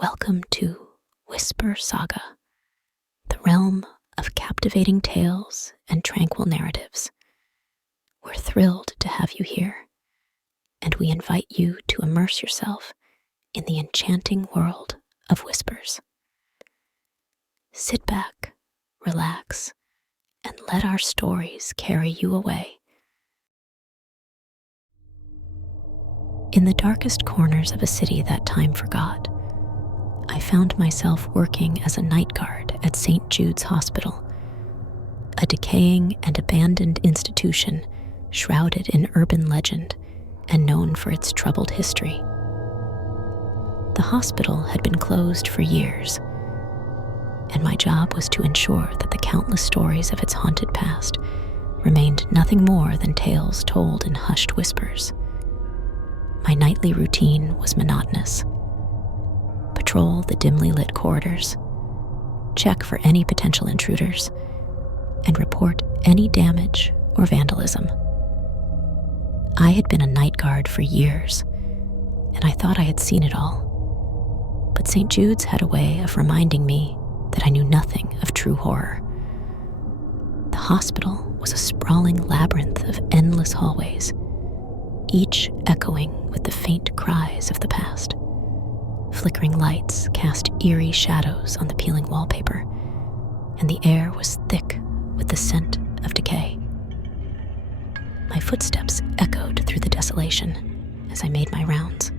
Welcome to Whisper Saga, the realm of captivating tales and tranquil narratives. We're thrilled to have you here, and we invite you to immerse yourself in the enchanting world of whispers. Sit back, relax, and let our stories carry you away. In the darkest corners of a city that time forgot, I found myself working as a night guard at St. Jude's Hospital, a decaying and abandoned institution shrouded in urban legend and known for its troubled history. The hospital had been closed for years, and my job was to ensure that the countless stories of its haunted past remained nothing more than tales told in hushed whispers. My nightly routine was monotonous. Patrol the dimly lit corridors, check for any potential intruders, and report any damage or vandalism. I had been a night guard for years, and I thought I had seen it all. But St. Jude's had a way of reminding me that I knew nothing of true horror. The hospital was a sprawling labyrinth of endless hallways, each echoing with the faint cries of the past. Flickering lights cast eerie shadows on the peeling wallpaper, and the air was thick with the scent of decay. My footsteps echoed through the desolation as I made my rounds,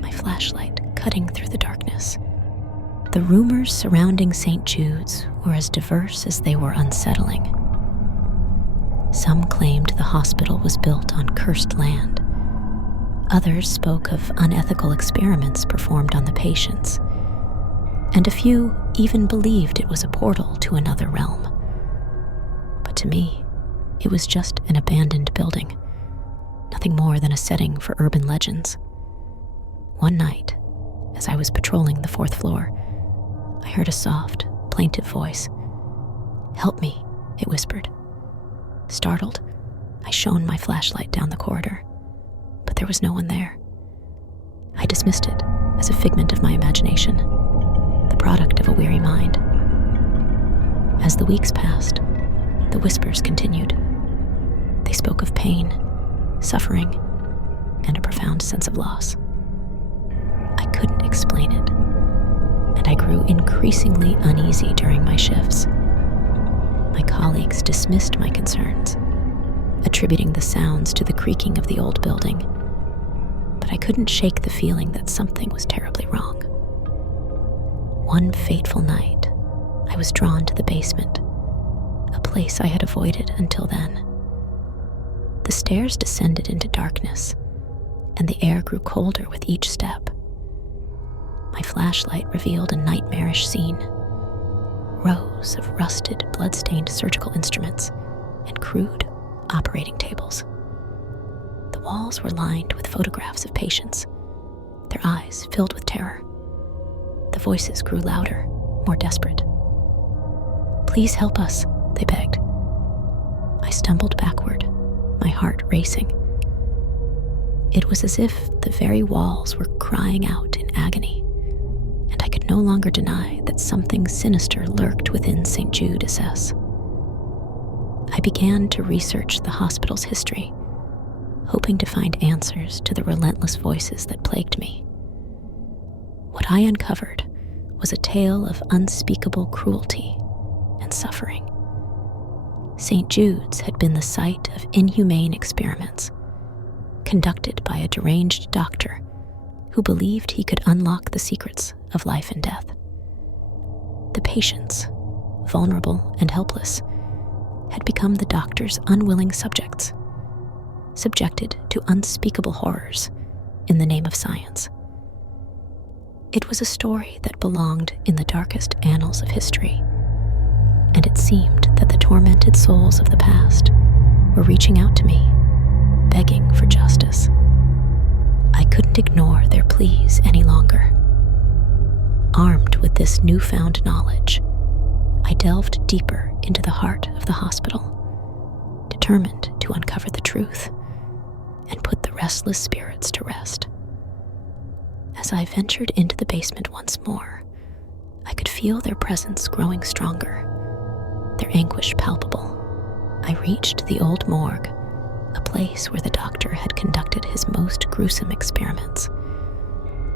my flashlight cutting through the darkness. The rumors surrounding St. Jude's were as diverse as they were unsettling. Some claimed the hospital was built on cursed land. Others spoke of unethical experiments performed on the patients, and a few even believed it was a portal to another realm. But to me, it was just an abandoned building, nothing more than a setting for urban legends. One night, as I was patrolling the 4th floor, I heard a soft, plaintive voice. "Help me," it whispered. Startled, I shone my flashlight down the corridor, but there was no one there. I dismissed it as a figment of my imagination, the product of a weary mind. As the weeks passed, the whispers continued. They spoke of pain, suffering, and a profound sense of loss. I couldn't explain it, and I grew increasingly uneasy during my shifts. My colleagues dismissed my concerns, attributing the sounds to the creaking of the old building, but I couldn't shake the feeling that something was terribly wrong. One fateful night, I was drawn to the basement, a place I had avoided until then. The stairs descended into darkness, and the air grew colder with each step. My flashlight revealed a nightmarish scene. Rows of rusted, blood-stained surgical instruments and crude operating tables. The walls were lined with photographs of patients, their eyes filled with terror. The voices grew louder, more desperate. "Please help us," they begged. I stumbled backward, my heart racing. It was as if the very walls were crying out in agony, and I could no longer deny that something sinister lurked within St. Jude SS. I began to research the hospital's history, hoping to find answers to the relentless voices that plagued me. What I uncovered was a tale of unspeakable cruelty and suffering. St. Jude's had been the site of inhumane experiments, conducted by a deranged doctor who believed he could unlock the secrets of life and death. The patients, vulnerable and helpless, had become the doctor's unwilling subjects, subjected to unspeakable horrors in the name of science. It was a story that belonged in the darkest annals of history, and it seemed that the tormented souls of the past were reaching out to me, begging for justice. I couldn't ignore their pleas any longer. Armed with this newfound knowledge, I delved deeper into the heart of the hospital, determined to uncover the truth and put the restless spirits to rest. As As I ventured into the basement once more, I could feel their presence growing stronger, their anguish palpable. I reached the old morgue, a place where the doctor had conducted his most gruesome experiments.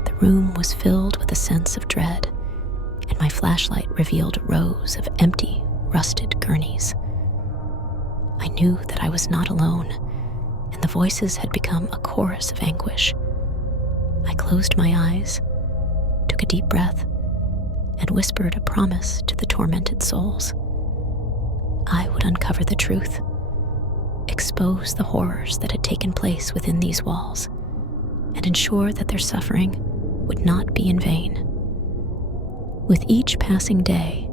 The room was filled with a sense of dread, and my flashlight revealed rows of empty, rusted gurneys. I knew that I was not alone, and the voices had become a chorus of anguish. I closed my eyes, took a deep breath, and whispered a promise to the tormented souls. I would uncover the truth, expose the horrors that had taken place within these walls, and ensure that their suffering would not be in vain. With each passing day,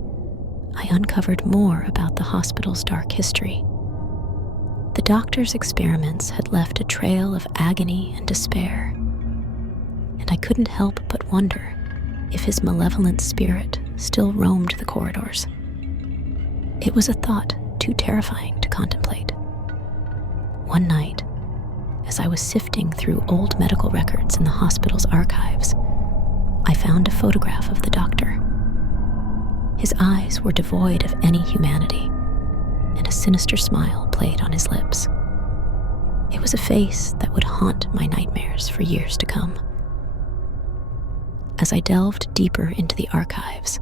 I uncovered more about the hospital's dark history. The doctor's experiments had left a trail of agony and despair, and I couldn't help but wonder if his malevolent spirit still roamed the corridors. It was a thought too terrifying to contemplate. One night, as I was sifting through old medical records in the hospital's archives, I found a photograph of the doctor. His eyes were devoid of any humanity, and a sinister smile played on his lips. It was a face that would haunt my nightmares for years to come. As I delved deeper into the archives,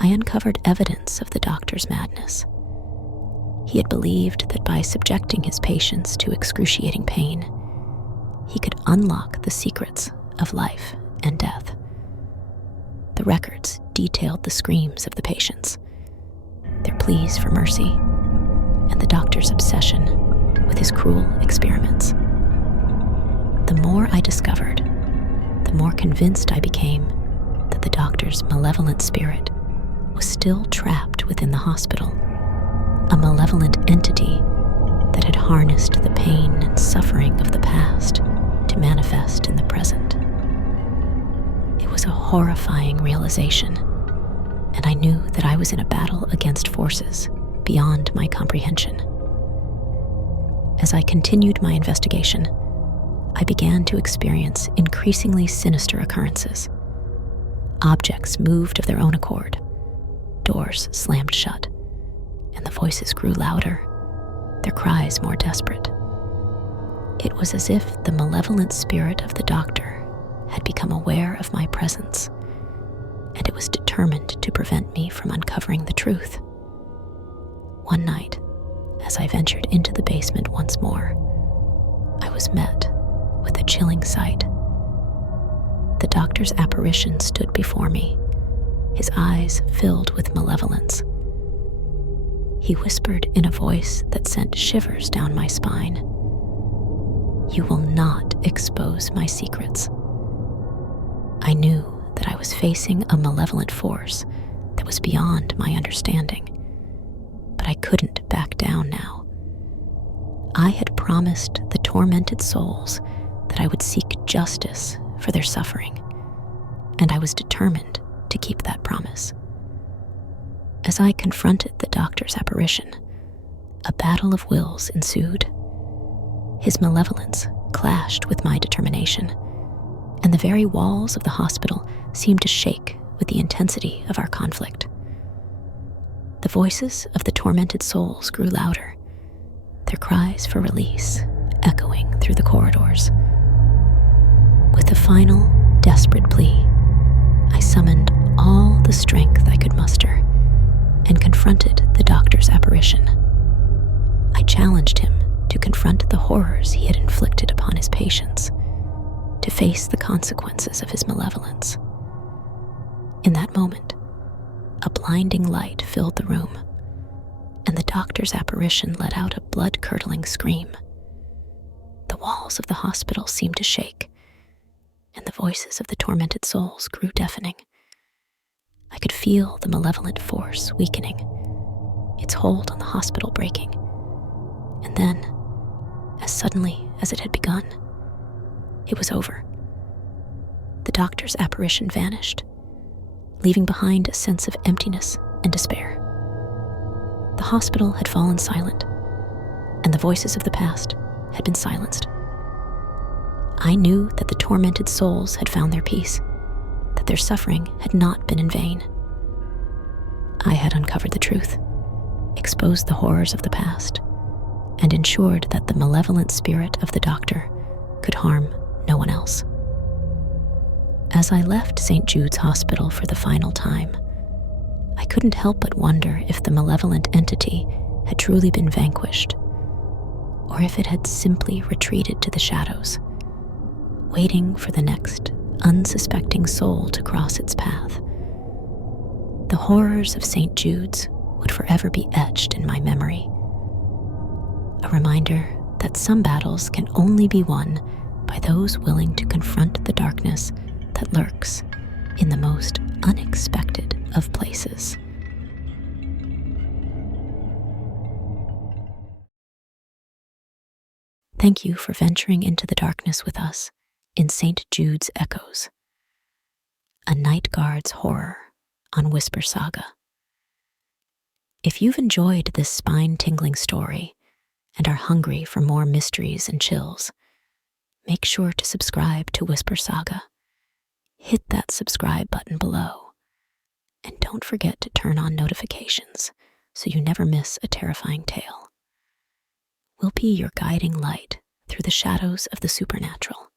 I uncovered evidence of the doctor's madness. He had believed that by subjecting his patients to excruciating pain, he could unlock the secrets of life and death. The records detailed the screams of the patients, their pleas for mercy, and the doctor's obsession with his cruel experiments. The more I discovered, the more convinced I became that the doctor's malevolent spirit was still trapped within the hospital, a malevolent entity that had harnessed the pain and suffering of the past to manifest in the present. It was a horrifying realization, and I knew that I was in a battle against forces beyond my comprehension. As I continued my investigation, I began to experience increasingly sinister occurrences. Objects moved of their own accord, doors slammed shut, and the voices grew louder, their cries more desperate. It was as if the malevolent spirit of the doctor had become aware of my presence, and it was determined to prevent me from uncovering the truth. One night, as I ventured into the basement once more, I was met with a chilling sight. The doctor's apparition stood before me, his eyes filled with malevolence. He whispered in a voice that sent shivers down my spine. "You will not expose my secrets." I knew that I was facing a malevolent force that was beyond my understanding, but I couldn't back down now. I had promised the tormented souls that I would seek justice for their suffering, and I was determined to keep that promise. As I confronted the doctor's apparition, a battle of wills ensued. His malevolence clashed with my determination, and the very walls of the hospital seemed to shake with the intensity of our conflict. The voices of the tormented souls grew louder, their cries for release echoing through the corridors. With a final, desperate plea, I summoned all the strength I could muster and confronted the doctor's apparition. I challenged him to confront the horrors he had inflicted upon his patients, to face the consequences of his malevolence. In that moment, a blinding light filled the room, and the doctor's apparition let out a blood-curdling scream. The walls of the hospital seemed to shake, and the voices of the tormented souls grew deafening. I could feel the malevolent force weakening, its hold on the hospital breaking. And then, as suddenly as it had begun, it was over. The doctor's apparition vanished, leaving behind a sense of emptiness and despair. The hospital had fallen silent, and the voices of the past had been silenced. I knew that the tormented souls had found their peace, that their suffering had not been in vain. I had uncovered the truth, exposed the horrors of the past, and ensured that the malevolent spirit of the doctor could harm no one else. As I left St. Jude's Hospital for the final time, I couldn't help but wonder if the malevolent entity had truly been vanquished, or if it had simply retreated to the shadows, waiting for the next unsuspecting soul to cross its path. The horrors of St. Jude's would forever be etched in my memory, a reminder that some battles can only be won by those willing to confront the darkness that lurks in the most unexpected of places. Thank you for venturing into the darkness with us in St. Jude's Echoes, a night guard's horror on Whisper Saga. If you've enjoyed this spine-tingling story and are hungry for more mysteries and chills, make sure to subscribe to Whisper Saga. Hit that subscribe button below, and don't forget to turn on notifications so you never miss a terrifying tale. We'll be your guiding light through the shadows of the supernatural.